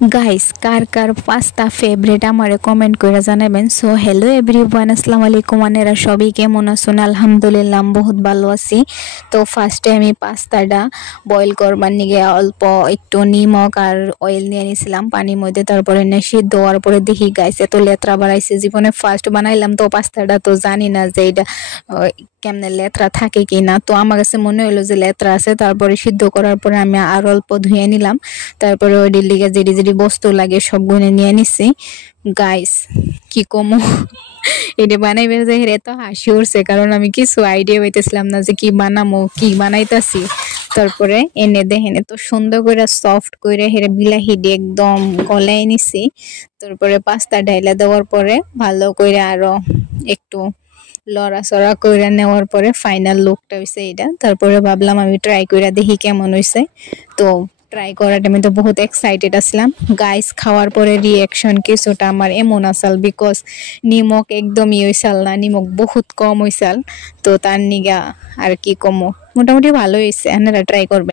Guys কার কার pasta favourite আমারে comment করে জানাবেন। সো হ্যালো এভরিওয়ান, আসসালামু আলাইকুম। আনেরা সবাই কেমন আছেন? আলহামদুলিল্লাহ আমি বহুত ভালো আছি। তো ফার্স্টে আমি পাস্তাটা বয়েল করবার নিগে অল্প একটু নিমক আর অয়েল নিয়ে নিয়েছিলাম পানির মধ্যে। তারপরে না সিদ্ধ হওয়ার পরে দেখি গাইস এত লেত্রা বাড়াইছে। জীবনে ফার্স্ট বানাইলাম তো পাস্তাটা, তো জানি না যে এটা কেমনে লেত্রা থাকে কি না। তো আমার কাছে মনে হলো যে লেত্রা আছে। তারপরে সিদ্ধ করার পরে আমি আর অল্প ধুয়ে নিলাম। তারপরে ওইটির লিগে যেটি যেটি বস্তু লাগে সবগুলো নিয়ে নিছি। গাইস কি কমো এটা বানাইবে যে হেরে তো হাসি উঠছে, কারণ আমি কিছু আইডিয়া পাইতেছিলাম না যে কি বানামো, কি বানাইতাছি। তারপরে এনে দেখেন এত সুন্দর করে সফট করে হেরে বিলাহি দিয়ে একদম গলায় নিছি। তারপরে পাস্তা ঢাইলা দেওয়ার পরে ভালো করে আরো একটু লড়াচড়া করে নেওয়ার পরে ফাইনাল লুকটা হইছে এটা। তারপরে ভাবলাম আমি ট্রাই করে দেখি কেমন হইছে। তো ট্রাই করার আমি তো বহুত এক্সাইটেড আসলাম। গাইস খাওয়ার পরে রিয়াকশন কিছুটা আমার এমন আসাল, বিকজ নিমক একদমই হইসাল না, নিমক বহুত কম হইসাল। তো তার নিগা আর কি কমো, মোটামুটি ভালো হয়েছে, আপনারা ট্রাই করবেন।